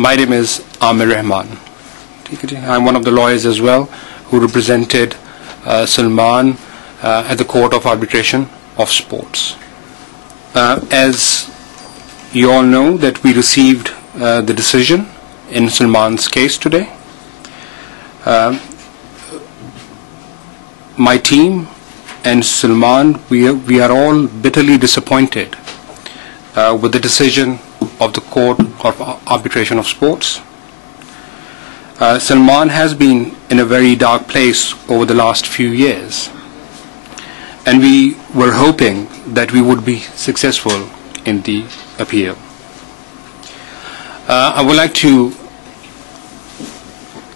my name is Amir Rahman. I'm one of the lawyers as well who represented Salman at the Court of Arbitration of Sports. As you all know that we received the decision in Salman's case today. My team and Salman, we are all bitterly disappointed with the decision of the Court of Arbitration of Sports. Salman has been in a very dark place over the last few years, and we were hoping that we would be successful in the appeal. I would like to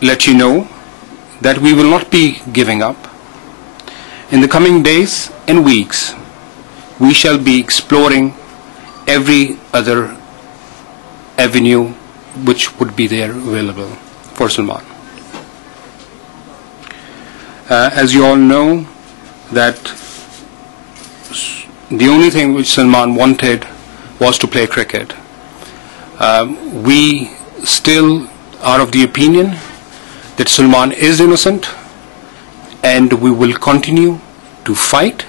let you know that we will not be giving up. In the coming days and weeks, we shall be exploring every other avenue which would be there available for Salman. As you all know that the only thing which Salman wanted was to play cricket. We still are of the opinion that Salman is innocent, and we will continue to fight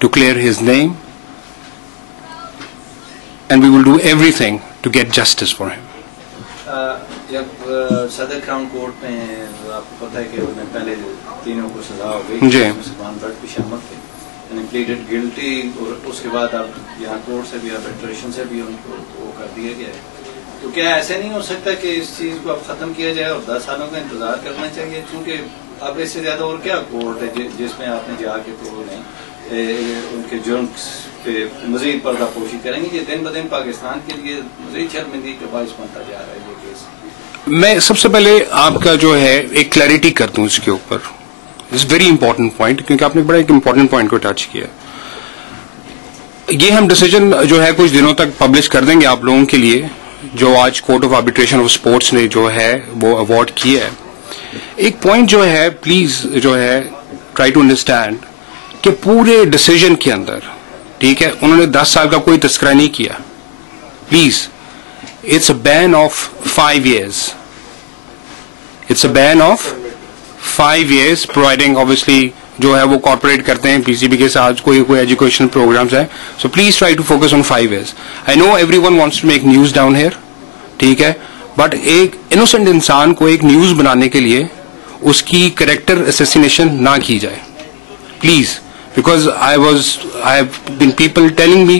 to clear his name, and we will do everything to get justice for him. جب صدر crown court میں آپ کو پتہ ہے کہ انہیں پہلے تینوں کو سزا ہو گئی مسلمان بٹ بھی شامل تھے and pleaded guilty, اور اس کے بعد اب یہاں کورٹ سے بھی آربیٹریشن سے بھی ان کو وہ کر دیا گیا ہے. تو کیا ایسے نہیں ہو سکتا کہ اس چیز کو اب ختم کیا جائے اور 10 سالوں کا انتظار کرنا چاہیے؟ چونکہ اب اس سے زیادہ اور کیا کورٹ ہے جس میں آپ نے جا کے تو ان کے جرم پہ مزید پردہ پوشی کریں گے؟ یہ دن بدن پاکستان کے لیے مزید شرمندگی کا باعث بنتا جا رہا ہے یہ کیس. میں سب سے پہلے آپ کا جو ہے ایک کلیئرٹی کر دوں اس کے اوپر. اٹس ویری امپورٹنٹ پوائنٹ، کیونکہ آپ نے بڑا ایک امپورٹنٹ پوائنٹ کو ٹچ کیا. یہ ہم ڈیسیجن جو ہے کچھ دنوں تک پبلش کر دیں گے آپ لوگوں کے لیے، جو آج court of arbitration of sports نے جو ہے وہ اوارڈ کیا ہے. ایک پوائنٹ جو ہے پلیز جو ہے ٹرائی ٹو انڈرسٹینڈ کہ پورے ڈیسیجن کے اندر ٹھیک ہے انہوں نے 10 سال کا کوئی تذکرہ نہیں کیا. Please it's a ban of 5 years. It's a ban of 5 years providing obviously جو ہے وہ کارپوریٹ کرتے ہیں پی سی بی کے ساتھ کوئی ایجوکیشنل پروگرامز ہیں. So please try to focus on 5 years. I know everyone wants to make news down here ٹھیک ہے، بٹ ایک انوسنٹ انسان کو ایک نیوز بنانے کے لیے اس کی کریکٹر اسیسینیشن نہ کی جائے please. Because I have been people telling me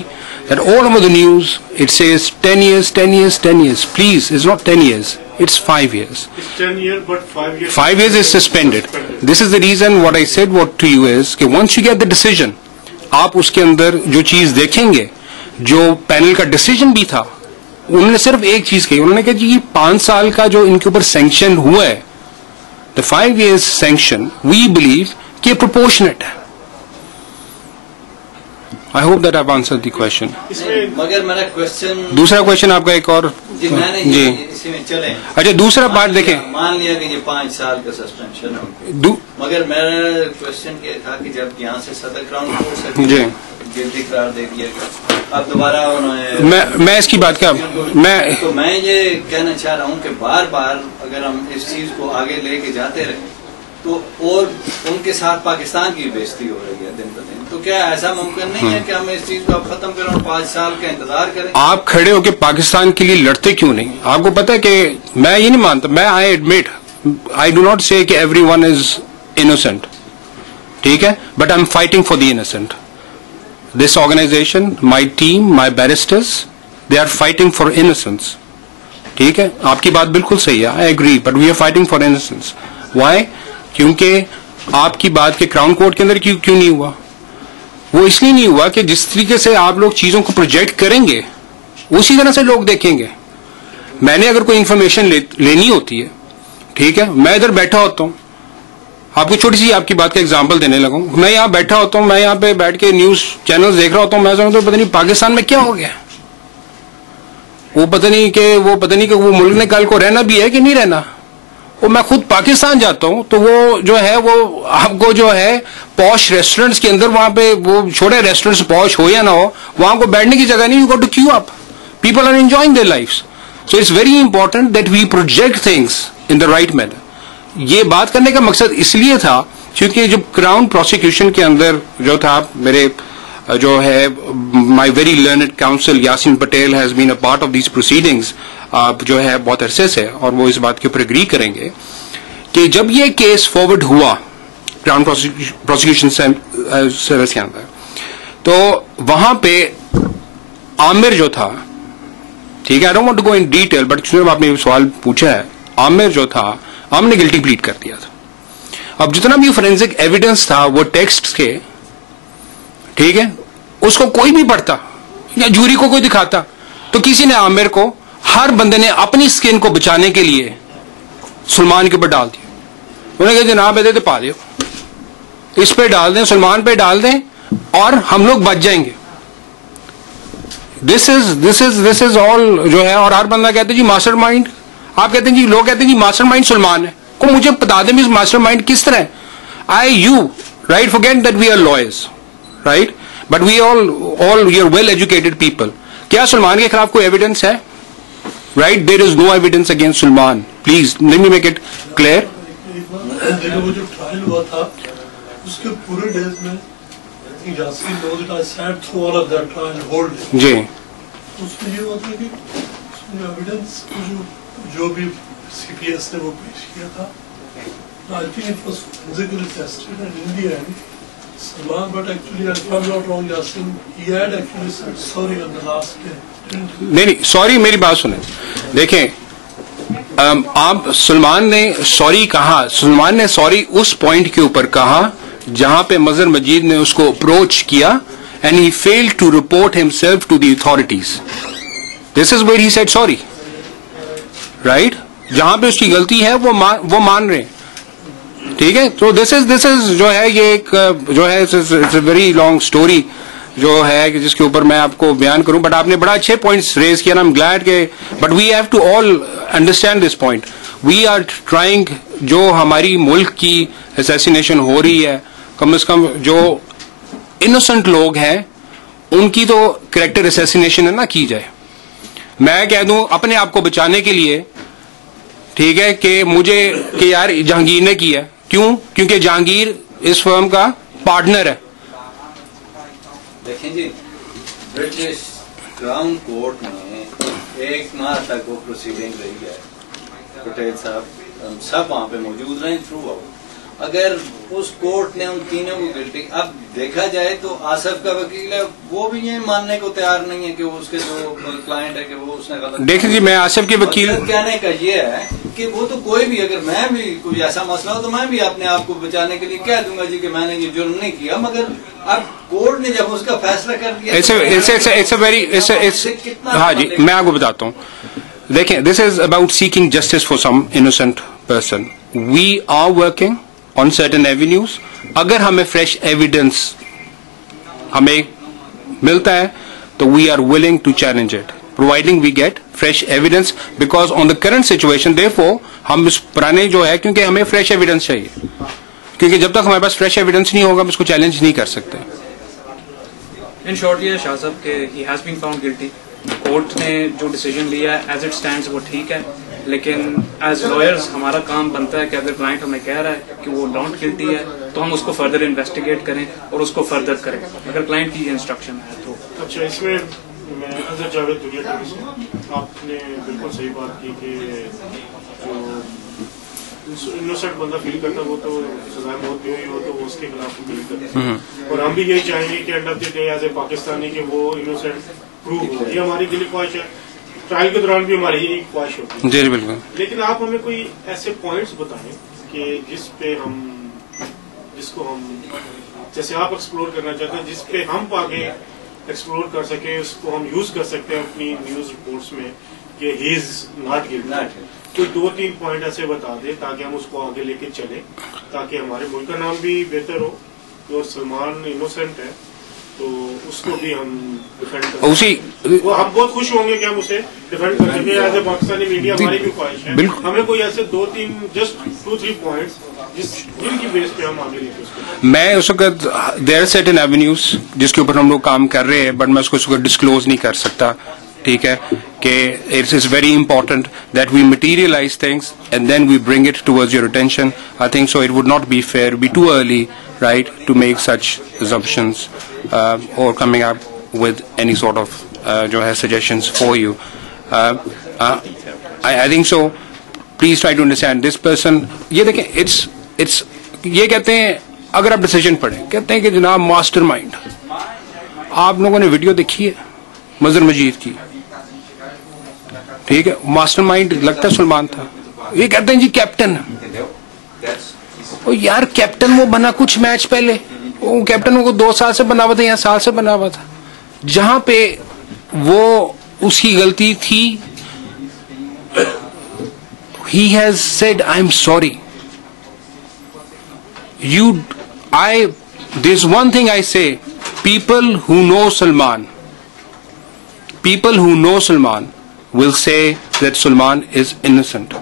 that all over the news it says 10 years, 10 years, 10 years. Please, it's not 10 years. It's 5 years. It's 10 years, but 5 years. 5 years is suspended. This is the reason what I said to you is that once you get the decision, آپ اس کے اندر جو چیز دیکھیں گے، جو panel کا decision بھی تھا، انہوں نے صرف ایک چیز کہی. انہوں نے کہا جی 5 سال کا جو ان کے اوپر سینکشن ہوا ہے، the 5 years sanction, we believe کہ proportionate ہے. I hope that I've answered the question. مگر میرا کوشچن دوسرا کوشچن آپ کا ایک اور جی میں نے جی اسی میں چلیں. اچھا دوسرا پارٹ دیکھیں. مان لیا کہ یہ 5 سال کا سسپینشن ہے، مگر میرا کوشچن یہ تھا کہ جب یہاں سے صدر کراؤن کورٹ سے جی گلٹی قرار دے دیا گیا، اب دوبارہ انہوں نے میں اس کی بات کیا تو میں یہ کہنا چاہ رہا ہوں کہ بار بار اگر ہم اس چیز کو آگے لے کے جاتے رہیں تو اور ان کے ساتھ پاکستان کی بےزتی ہو رہی ہے دن بدن. تو کیا ایسا ممکن نہیں ہے کہ ہم اس چیز کو اب ختم کریں اور 5 سال کا انتظار کریں؟ آپ کھڑے ہو کے پاکستان کے لیے لڑتے کیوں نہیں؟ آپ کو پتا ہے کہ میں یہ نہیں مانتا، میں I admit I do not say کہ ایوری ون از انوسنٹ ٹھیک ہے، but I am fighting for the innocent. This organisation, my team, my barristers, they are fighting for innocence ٹھیک ہے. آپ کی بات بالکل صحیح ہے، I agree, but we are fighting for innocence. Why? کیونکہ آپ کی بات کے کراؤن کورٹ کے اندر کیوں نہیں ہوا؟ وہ اس لیے نہیں ہوا کہ جس طریقے سے آپ لوگ چیزوں کو پروجیکٹ کریں گے اسی طرح سے لوگ دیکھیں گے. میں نے اگر کوئی انفارمیشن لینی ہوتی ہے ٹھیک ہے، میں ادھر بیٹھا ہوتا ہوں، آپ کو چھوٹی سی آپ کی بات کا ایگزامپل دینے لگا ہوں. میں یہاں بیٹھا ہوتا ہوں، میں یہاں پہ بیٹھ کے نیوز چینل دیکھ رہا ہوتا ہوں، میں سمجھتا ہوں پتہ نہیں پاکستان میں کیا ہو گیا، وہ پتہ نہیں کہ وہ ملک نے کل کو رہنا بھی ہے کہ نہیں رہنا. وہ میں خود پاکستان جاتا ہوں تو وہ جو ہے وہ آپ کو جو ہے پوش ریسٹورینٹس کے اندر وہاں پہ وہ چھوٹے ریسٹورینٹس پوش ہو یا نہ ہو، وہاں کو بیٹھنے کی جگہ نہیں. You go to queue up, people are enjoying their lives. So it's very important that we project things in the right manner. یہ بات کرنے کا مقصد اس لیے تھا کیونکہ جب کراؤن پروسیکیوشن کے اندر جو تھا میرے جو ہے my very learned council Yasin Patel has been a part of these proceedings جو ہے بہت عرصے سے, اور وہ اس بات کے اوپر اگری کریں گے کہ جب یہ کیس فارورڈ ہوا کراؤن پروسیکیوشن سروس کے اندر تو وہاں پہ عامر جو تھا, ٹھیک ہے, I don't want to go in detail but آپ نے سوال پوچھا ہے, عامر جو تھا ہم نے گلٹی پلیڈ کر دیا تھا. اب جتنا بھی فورینسک ایویڈنس تھا وہ ٹیکسٹ کے, ٹھیک ہے, اس کو کوئی بھی پڑھتا یا جوری کو کوئی دکھاتا تو کسی نے عامر کو, ہر بندے نے اپنی سکن کو بچانے کے لیے سلمان کے اوپر ڈال دیا. انہوں نے کہا جناب دے پا دیو, اس پہ ڈال دیں, سلمان پہ ڈال دیں اور ہم لوگ بچ جائیں گے. دس از آل جو ہے. اور ہر بندہ کہتے جی ماسٹر مائنڈ, آپ کہتے ہیں جی, لوگ کہتے ہیں جی ماسٹر مائنڈ سلمان ہے, کو مجھے بتا دیں ماسٹر مائنڈ کس طرح ہے. You right forget that we are lawyers, right, but we are well educated people. کیا سلمان کے خلاف کوئی ایویڈنس ہے؟ right, there is no evidence against Salman. Please let me make it clear. وہ جو ٹرائل ہوا تھا اس کے پورے ڈیز میں Yasin knows that I sat through all of that trial whole day. جی اس میں یہ ہوتا ہے کہ اس میں ایویڈنس جو بھی سی پی ایس نے وہ پیش کیا تھا, I think it was physically tested, and in the end Salman, but actually if I'm not wrong Yasin, he had actually said sorry on the last day. نہیں سوری, میری بات سنیں, دیکھیں آپ سلمان نے سوری کہا, سلمان نے سوری اس پوائنٹ کے اوپر کہا جہاں پہ مظہر مجید نے اس کو اپروچ کیا and he failed to report himself to the authorities. This is where he said sorry, right, جہاں پہ اس کی غلطی ہے وہ مان رہے ہیں, ٹھیک ہے. تو دس از جو ہے یہ ایک جو ہے it's a very long story جو ہے جس کے اوپر میں آپ کو بیان کروں, بٹ آپ نے بڑا اچھے پوائنٹس ریز کیا, I'm glad کہ but we have to all understand this point. We are trying, جو ہماری ملک کی اسیسینیشن ہو رہی ہے, کم از کم جو انوسنٹ لوگ ہیں ان کی تو کریکٹر اسیسینیشن نہ کی جائے. میں کہہ دوں اپنے آپ کو بچانے کے لیے, ٹھیک ہے, کہ مجھے کہ یار جہانگیر نے کیا, کیوں, کیونکہ جہانگیر اس فرم کا پارٹنر ہے. دیکھیں جی, برٹش کراؤن کورٹ میں 1 ماہ تک وہ پروسیڈنگ رہی ہے, پٹیل صاحب سب وہاں پہ موجود رہے تھرو آؤٹ. اگر اس کورٹ نے ان تینوں کو گلٹی, اب دیکھا جائے تو آصف کا وکیل ہے, وہ بھی یہ ماننے کو تیار نہیں ہے کہ اس کے جو کلائنٹ ہے کہ وہ اس نے غلط. دیکھیں جی, میں آصف کے وکیل کہنے کا یہ ہے کہ وہ تو کوئی بھی, اگر میں بھی کوئی ایسا مسئلہ ہو تو میں بھی اپنے آپ کو بچانے کے لیے کہہ دوں گا جی کہ میں نے یہ جرم نہیں کیا, مگر اب کورٹ نے جب اس کا فیصلہ کر دیا. ہاں جی, میں آپ کو بتاتا ہوں. دیکھیں, this is about seeking justice for some innocent person. We are working on certain avenues. اگر ہمیں فریش ایویڈنس ہمیں ملتا ہے تو we are willing to challenge it providing we get fresh evidence because on the current situation therefore ہم اس پرانے جو ہے, کیونکہ ہمیں فریش ایویڈنس چاہیے, کیونکہ جب تک ہمارے پاس فریش ایویڈنس نہیں ہوگا ہم اس کو چیلنج نہیں کر سکتے. ان شارٹ یہ شاہ صاحب کہ he has been found guilty. Court نے جو ڈیسیجن لیا ہے ایز اٹ اسٹینڈز وہ ٹھیک ہے, لیکن ایز لائرز ہمارا کام بنتا ہے کہ اگر کلائنٹ ہمیں کہہ رہا ہے کہ وہ ناٹ گلٹی ہے تو ہم اس کو فردر انویسٹیگیٹ کریں اور اس کو فردر کریں, اگر کلائنٹ کی یہ انسٹرکشن ہے تو. اچھا, اس میں اظہر جاوید دنیا ٹی سے آپ نے بالکل صحیح بات کی کہ جو انوسنٹ بندہ فیل کرتا وہ تو سزائے موت بھی ہوئی ہو تو اس کے خلاف فیل کرتا ہے, اور ہم بھی یہی چاہیں گے کہ and of the day as a Pakistani کہ وہ انوسنٹ پروو ہو. یہ ہماری دلی خواہش ہے, ٹرائل کے دوران بھی ہماری یہی خواہش ہوتی ہے. جی بالکل. لیکن آپ ہمیں کوئی ایسے پوائنٹس بتائیں کہ جس پہ ہم, جس کو ہم جیسے آپ ایکسپلور کرنا چاہتے ہیں, جس پہ ہم آگے ایکسپلور کر سکیں, اس کو ہم یوز کر سکتے ہیں اپنی نیوز رپورٹس میں کہ ہی از ناٹ گلٹی. کوئی 2-3 پوائنٹ ایسے بتا دیں تاکہ ہم اس کو آگے لے کے چلیں, تاکہ ہمارے ملک کا نام بھی بہتر ہو. اور سلمان انوسنٹ ہے تو اس کو بھی ہم ڈیفینڈ کر سکیں. وہ ہم بہت خوش ہوں گے کہ ہم اسے ڈیفینڈ کر سکیں. ایز اے پاکستانی میڈیا ہماری بھی خواہش ہے ہمیں کوئی ایسے 2-3 جسٹ 2-3 پوائنٹس جن کی بیس پہ ہم آگے لے کے اس کو. میں اس وقت دیر سرٹن ایونیوز جس کے اوپر ہم لوگ کام کر رہے ہیں, بٹ میں اس کو ڈسکلوز نہیں کر سکتا ٹھیک ہے کہ it's is very important that we materialize things and then we bring it towards your attention. I think so it would not be fair be too early right to make such assumptions or coming up with any sort of جو ہے suggestions for you. I think so. Please try to understand this person. یہ دیکھیں it's یہ کہتے ہیں اگر آپ decision پڑھیں کہتے ہیں کہ جناب ماسٹر مائنڈ. آپ لوگوں نے ویڈیو دیکھی ہے مظہر مجید کی, ٹھیک ہے, ماسٹر مائنڈ لگتا ہے سلمان تھا. یہ کہتے ہیں جی کیپٹن, یار کیپٹن وہ بنا کچھ میچ پہلے, وہ کیپٹن کو 2 سال سے بنا ہوا تھا یا سال سے بنا ہوا تھا. جہاں پہ وہ اس کی غلطی تھی he has said I'm sorry. There's one thing I say, people who know Salman will say that Salman is innocent.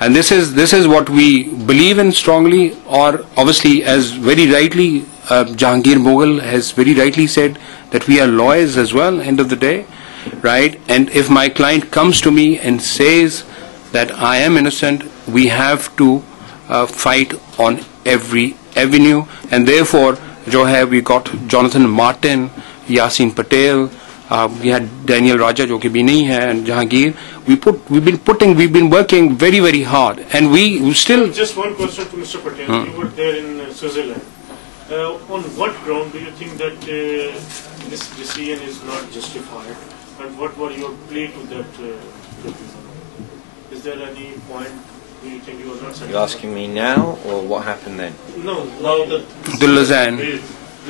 And this is what we believe in strongly, or obviously as very rightly Jahangir Mughal has very rightly said that we are lawyers as well, end of the day, right? And if my client comes to me and says that I am innocent, we have to fight on every avenue. And therefore jo hai, we got Jonathan Martin, Yasin Patel, we had Daniel Raja jo ki bhi nahi hai, and Jahangir. We've been working very, very hard, and we still. Just one question to Mr. Patel. You were there in Switzerland. On what ground do you think that this decision is not justified, and what were your plea to that tribunal? Is there any point do you think you are not satisfied? You're asking me now, or what happened then? No, now that The Lausanne.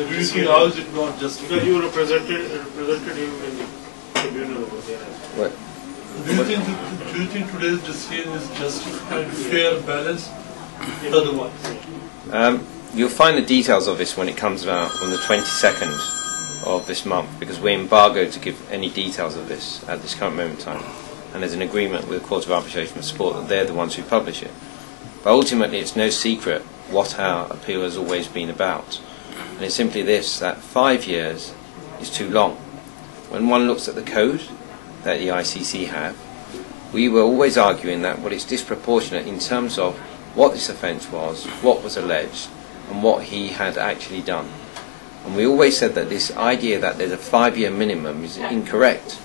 do you think how is it not justified? Because you represented him in the tribunal over there. What? Do you think today's decision is justified, fair, balanced, otherwise? You'll find the details of this when it comes out on the 22nd of this month, because we're embargoed to give any details of this at this current moment in time. And there's an agreement with the Court of Arbitration and Sport that they're the ones who publish it. But ultimately it's no secret what our appeal has always been about. And it's simply this, that 5 years is too long. When one looks at the code that the ICC have, we were always arguing that it's disproportionate in terms of what this offence was, what was alleged, and what he had actually done. And we always said that this idea that there's a 5-year minimum is incorrect,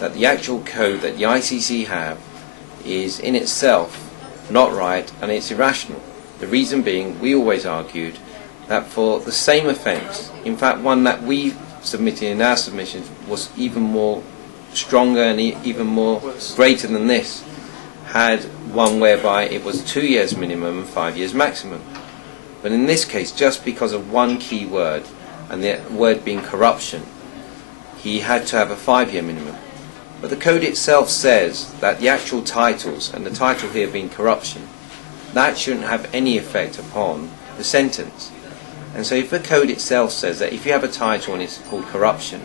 that the actual code that the ICC have is in itself not right, and it's irrational. The reason being, we always argued that for the same offence, in fact one that we submitted in our submissions was even more stronger and even more greater than this, had one whereby it was 2 years minimum and 5 years maximum. But in this case, just because of one key word, and the word being corruption, he had to have a 5-year minimum. But the code itself says that the actual titles, and the title here being corruption, that shouldn't have any effect upon the sentence. And so if the code itself says that if you have a title and it's called corruption,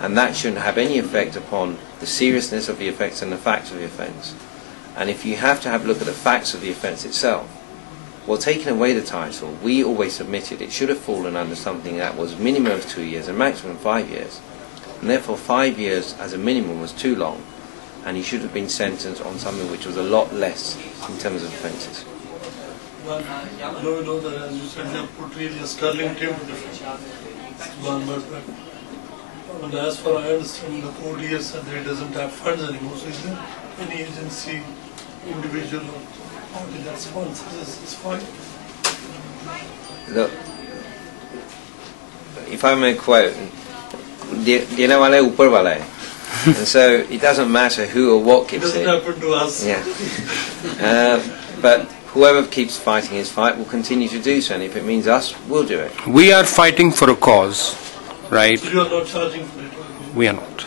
and that shouldn't have any effect upon the seriousness of the offence and the facts of the offence, and if you have to have a look at the facts of the offence itself, well, taking away the title, we always submitted it should have fallen under something that was minimum of 2 years and maximum 5 years. And therefore 5 years as a minimum was too long, and he should have been sentenced on something which was a lot less in terms of offences. Well, we know that, as you said, they have put really a sterling team to defend. But as far as I understand, the court here said that it doesn't have funds anymore. So is there any agency, individual or party that sponsors this fight? Look, if I may quote, dena wala hai upar wala hai. And so it doesn't matter who or what keeps it. It doesn't happen to us. Yeah. But whoever keeps fighting his fight will continue to do so, and if it means us, we'll do it. We are fighting for a cause, right? So you are not charging for it? We are not.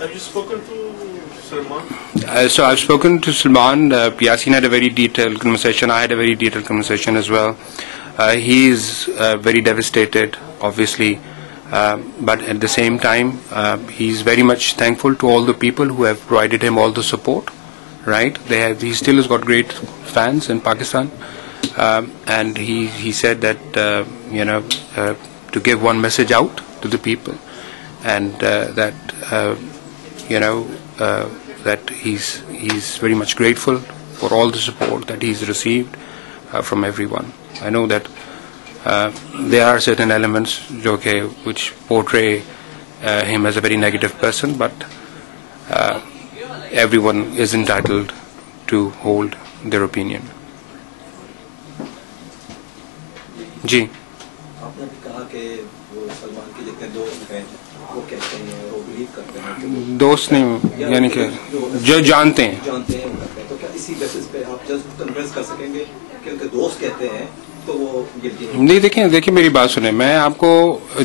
Have you spoken to Salman? So I've spoken to Salman. Yasin had a very detailed conversation. I had a very detailed conversation as well. He is very devastated, obviously, but at the same time, he's very much thankful to all the people who have provided him all the support, right? He still has got great fans in Pakistan, and he said that to give one message out to the people, and that he's very much grateful for all the support that he's received from everyone. I know that there are certain elements which portray him as a very negative person, but everyone is entitled to hold their opinion. جی آپ نے کہا کہ وہ سلمان کے جتنے دوست ہیں وہ کہتے ہیں وہ بلیو کرتے ہیں دوست نہیں یعنی کہ جو جانتے ہیں وہ کرتے ہیں تو کیا اسی بیسس پہ آپ جسٹ کنوینس کر سکیں گے کہ ان کے دوست کہتے ہیں تو وہ نہیں دیکھیں میری بات سنیں میں آپ کو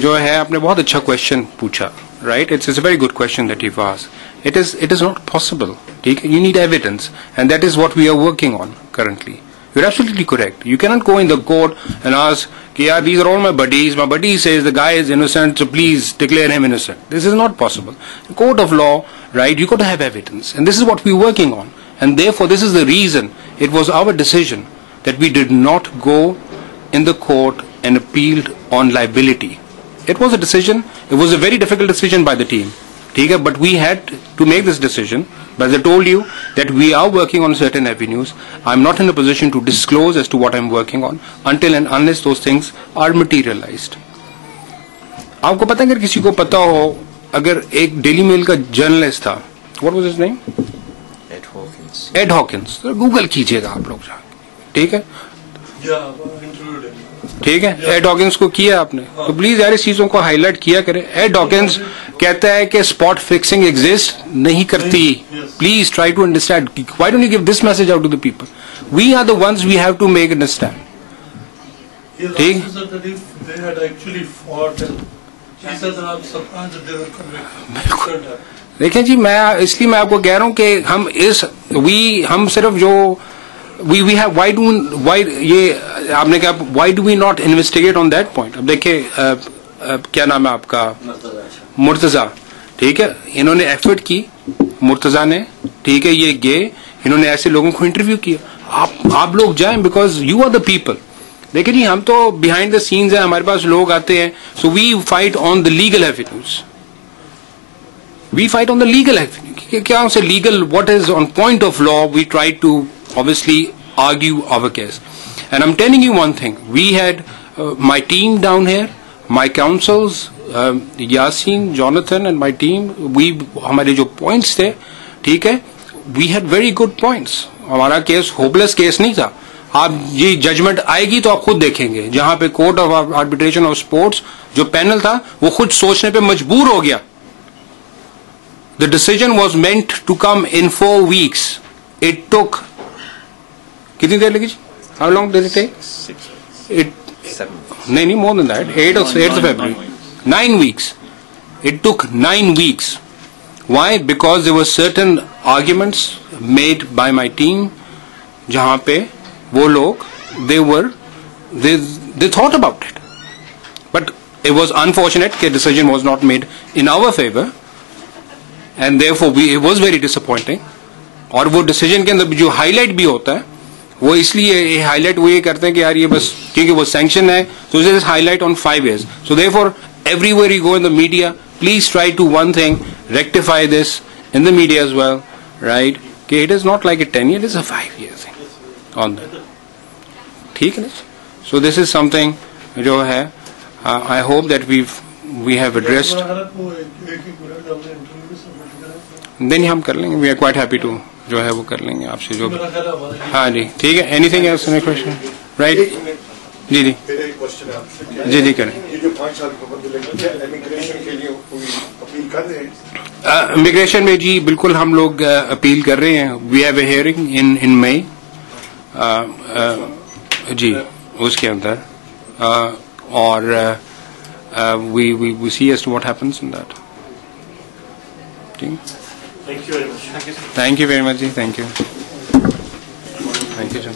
جو ہے آپ نے بہت اچھا کوشچن پوچھا right it's a very good question that you asked it is not possible ٹھیک ہے you need evidence and that is what we are working on currently. You're absolutely correct. You cannot go in the court and ask, yeah, these are all my buddies. My buddy says the guy is innocent, so please declare him innocent. This is not possible. In court of law, right, you got to have evidence. And this is what we're working on. And therefore, this is the reason it was our decision that we did not go in the court and appealed on liability. It was a decision. It was a very difficult decision by the team. But we had to make this decision. But as I told you that we are working on certain avenues. I'm not in a position to disclose as to what I'm working on until and unless those things are materialized. آپ کو پتا اگر کسی کو پتا ہو اگر ایک Daily Mail کا جرنلسٹ تھا what was his name? Ed Hawkins Google کیجئے گا آپ لوگ جا ٹھیک ہے ٹھیک ہے ایڈ ہاکنس کو کیا آپ نے تو پلیز یار اس چیزوں کو ہائی لائٹ کیا کرے. ایڈ ہاکنس کہتا ہے کہ اسپاٹ فکسنگ ایگزسٹ نہیں کرتی. Please try to understand why don't you give this message out to the people. We are the ones we have to make understand. ٹھیک دیکھیں جی میں اس لیے میں آپ کو کہہ رہا ہوں کہ ہم صرف جو we have why یہ آپ نے کہا why do we not investigate on that point. اب دیکھیں کیا نام ہے آپ کا مرتضیٰ ٹھیک ہے انہوں نے ایفرٹ کی مرتضیٰ نے ٹھیک ہے یہ گئے انہوں نے ایسے لوگوں کو انٹرویو کیا. آپ لوگ جائیں because you are the people. دیکھیں جی ہم تو بیہائنڈ دا سینز ہیں ہمارے پاس لوگ آتے ہیں so we fight on the legal avenues. We fight on the legal avenue کیا سے legal what is on point of law we try to obviously argue our case. And I'm telling you one thing, we had my team down here, my counsels, Yasin, Jonathan and my team, ہمارے جو points تھے ٹھیک ہے we had very good points. ہمارا case hopeless case نہیں تھا. آپ یہ ججمنٹ آئے گی تو آپ خود دیکھیں گے جہاں پہ court of arbitration of sports جو پینل تھا وہ خود سوچنے پہ مجبور ہو گیا. The decision was meant to come in 4 weeks. It took کتنی دیر لگی how long does it take نہیں مور دین that 8th February 9 weeks. It took 9 weeks. Why? Because there were certain arguments made by my team جہاں پہ وہ لوگ they thought about it but it was unfortunate کہ decision was not made in our favor and therefore it was very disappointing. اور وہ decision کے اندر جو high light بھی ہوتا ہے وہ اس لیے ہائی لائٹ وہ یہ کرتے ہیں کہ یار یہ بس کیونکہ وہ سینکشن ہے تو high light on 5 years. So therefore everywhere you go in the media please try to one thing rectify this in the media as well right کہ it is not like a 10 year it is a 5 year thing on that ٹھیک ہے نا. So this is something جو ہے I hope that we have addressed then ہم کر لیں گے. We are quite happy to جو ہے وہ کر لیں گے آپ سے جو ہاں جی ٹھیک ہے. Anything else question right جی جی جی جی کریں. امیگریشن میں جی بالکل ہم لوگ اپیل کر رہے ہیں. وی ہیو اے ہیئرنگ ان مئی جی اس کے اندر اور we see as to what happens in that. ٹھیک Thank you very much. Thank you very much. Thank you. Thank you, John.